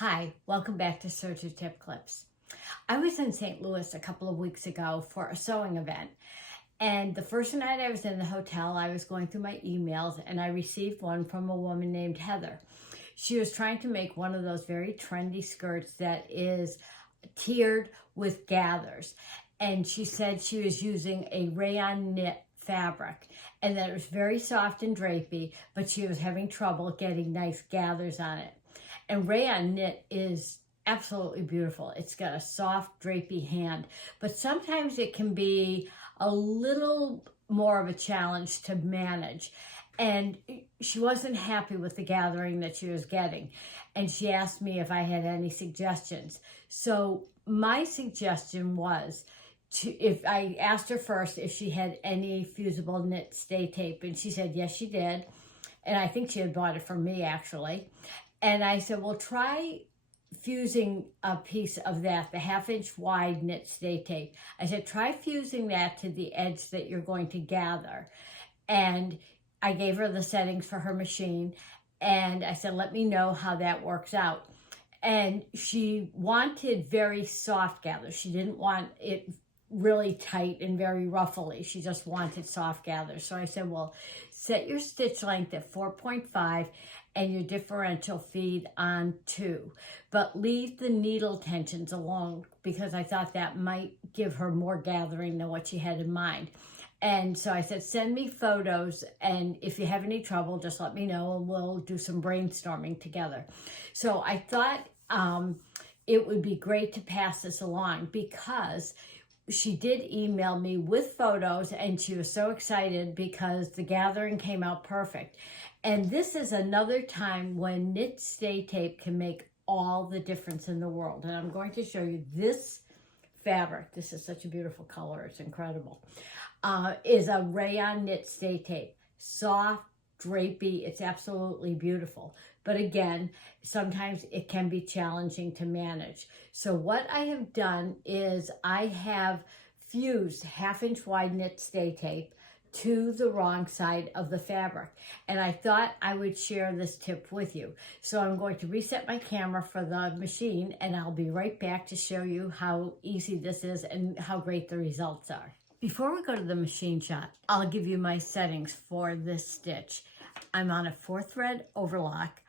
Hi, welcome back to Serger Tip Clips. I was in St. Louis a couple of weeks ago for a sewing event. And the first night I was in the hotel, I was going through my emails and I received one from a woman named Heather. She was trying to make one of those very trendy skirts that is tiered with gathers. And she said she was using a rayon knit fabric and that it was very soft and drapey, but she was having trouble getting nice gathers on it. And rayon knit is absolutely beautiful. It's got a soft, drapey hand, but sometimes it can be a little more of a challenge to manage. And she wasn't happy with the gathering that she was getting. And she asked me if I had any suggestions. So my suggestion was, if I asked her first if she had any fusible knit stay tape, and she said yes, she did. And I think she had bought it from me, actually. And I said, well, try fusing a piece of that, the 1/2 inch wide knit stay tape. I said, try fusing that to the edge that you're going to gather. And I gave her the settings for her machine. And I said, let me know how that works out. And she wanted very soft gathers. She didn't want it really tight and very ruffly. She just wanted soft gathers. So I said, well, set your stitch length at 4.5 and your differential feed on 2, but leave the needle tensions alone because I thought that might give her more gathering than what she had in mind. And so I said, send me photos, and if you have any trouble, just let me know and we'll do some brainstorming together. So I thought it would be great to pass this along because she did email me with photos and she was so excited because the gathering came out perfect. And this is another time when knit stay tape can make all the difference in the world. And I'm going to show you this fabric. This is such a beautiful color. It's incredible. Is a rayon knit stay tape. Soft, drapey. It's absolutely beautiful. But again, sometimes it can be challenging to manage. So what I have done is I have fused 1/2 inch wide knit stay tape to the wrong side of the fabric. And I thought I would share this tip with you. So I'm going to reset my camera for the machine and I'll be right back to show you how easy this is and how great the results are. Before we go to the machine shot, I'll give you my settings for this stitch. I'm on a 4-thread overlock.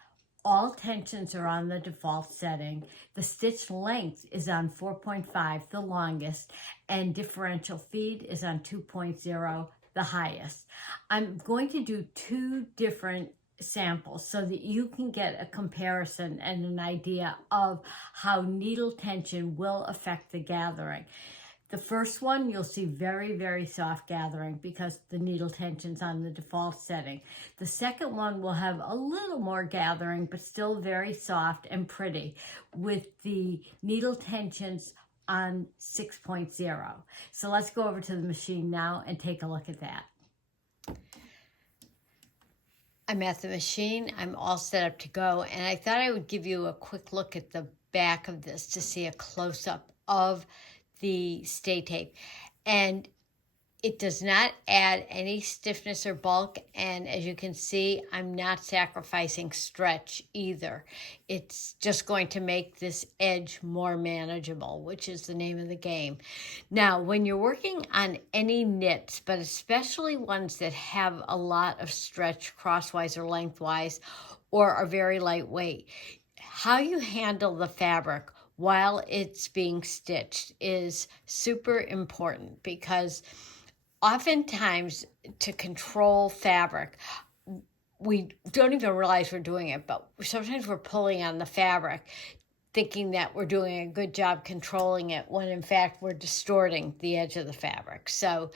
All tensions are on the default setting. The stitch length is on 4.5, the longest, and differential feed is on 2.0, the highest. I'm going to do 2 different samples so that you can get a comparison and an idea of how needle tension will affect the gathering. The first one, you'll see very, very soft gathering because the needle tension's on the default setting. The second one will have a little more gathering, but still very soft and pretty with the needle tensions on 6.0. So let's go over to the machine now and take a look at that. I'm at the machine. I'm all set up to go. And I thought I would give you a quick look at the back of this to see a close-up of the stay tape. And it does not add any stiffness or bulk, and as you can see, I'm not sacrificing stretch either. It's just going to make this edge more manageable, which is the name of the game. Now, when you're working on any knits, but especially ones that have a lot of stretch crosswise or lengthwise or are very lightweight, how you handle the fabric while it's being stitched is super important because oftentimes, to control fabric, we don't even realize we're doing it, but sometimes we're pulling on the fabric, thinking that we're doing a good job controlling it, when in fact we're distorting the edge of the fabric. So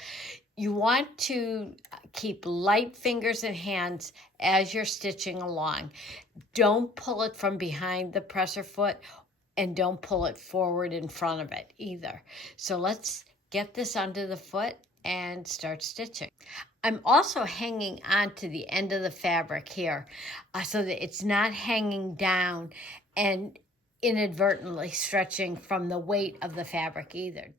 you want to keep light fingers and hands as you're stitching along. Don't pull it from behind the presser foot and don't pull it forward in front of it either. So let's get this under the foot and start stitching. I'm also hanging on to the end of the fabric here so that it's not hanging down and inadvertently stretching from the weight of the fabric either.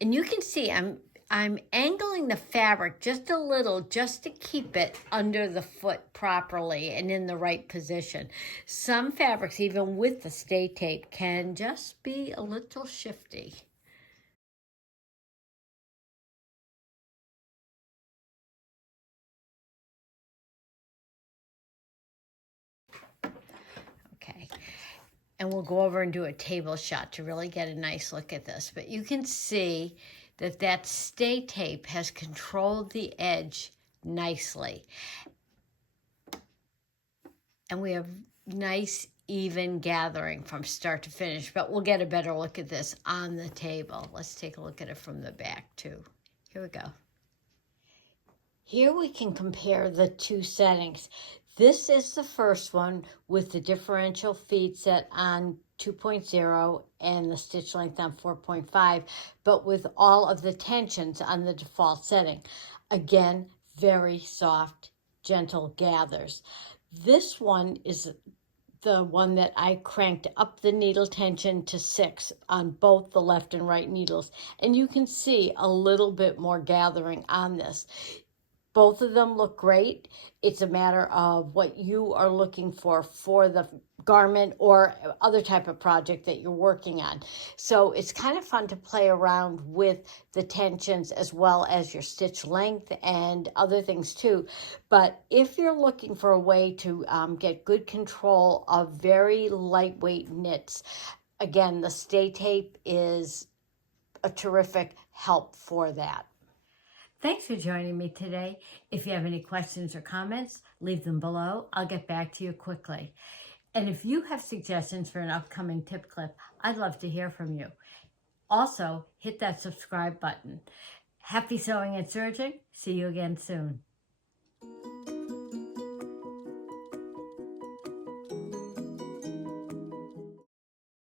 And you can see I'm I'm angling the fabric just a little just to keep it under the foot properly and in the right position. Some fabrics, even with the stay tape, can just be a little shifty. Okay. And we'll go over and do a table shot to really get a nice look at this. But you can see that that stay tape has controlled the edge nicely. And we have nice, even gathering from start to finish. But we'll get a better look at this on the table. Let's take a look at it from the back, too. Here we go. Here we can compare the two settings. This is the first one with the differential feed set on 2.0 and the stitch length on 4.5, but with all of the tensions on the default setting. Again, very soft, gentle gathers. This one is the one that I cranked up the needle tension to 6 on both the left and right needles. And you can see a little bit more gathering on this. Both of them look great. It's a matter of what you are looking for the garment or other type of project that you're working on. So it's kind of fun to play around with the tensions as well as your stitch length and other things too. But if you're looking for a way to get good control of very lightweight knits, again, the stay tape is a terrific help for that. Thanks for joining me today. If you have any questions or comments, leave them below. I'll get back to you quickly. And if you have suggestions for an upcoming tip clip, I'd love to hear from you. Also, hit that subscribe button. Happy sewing and serging. See you again soon.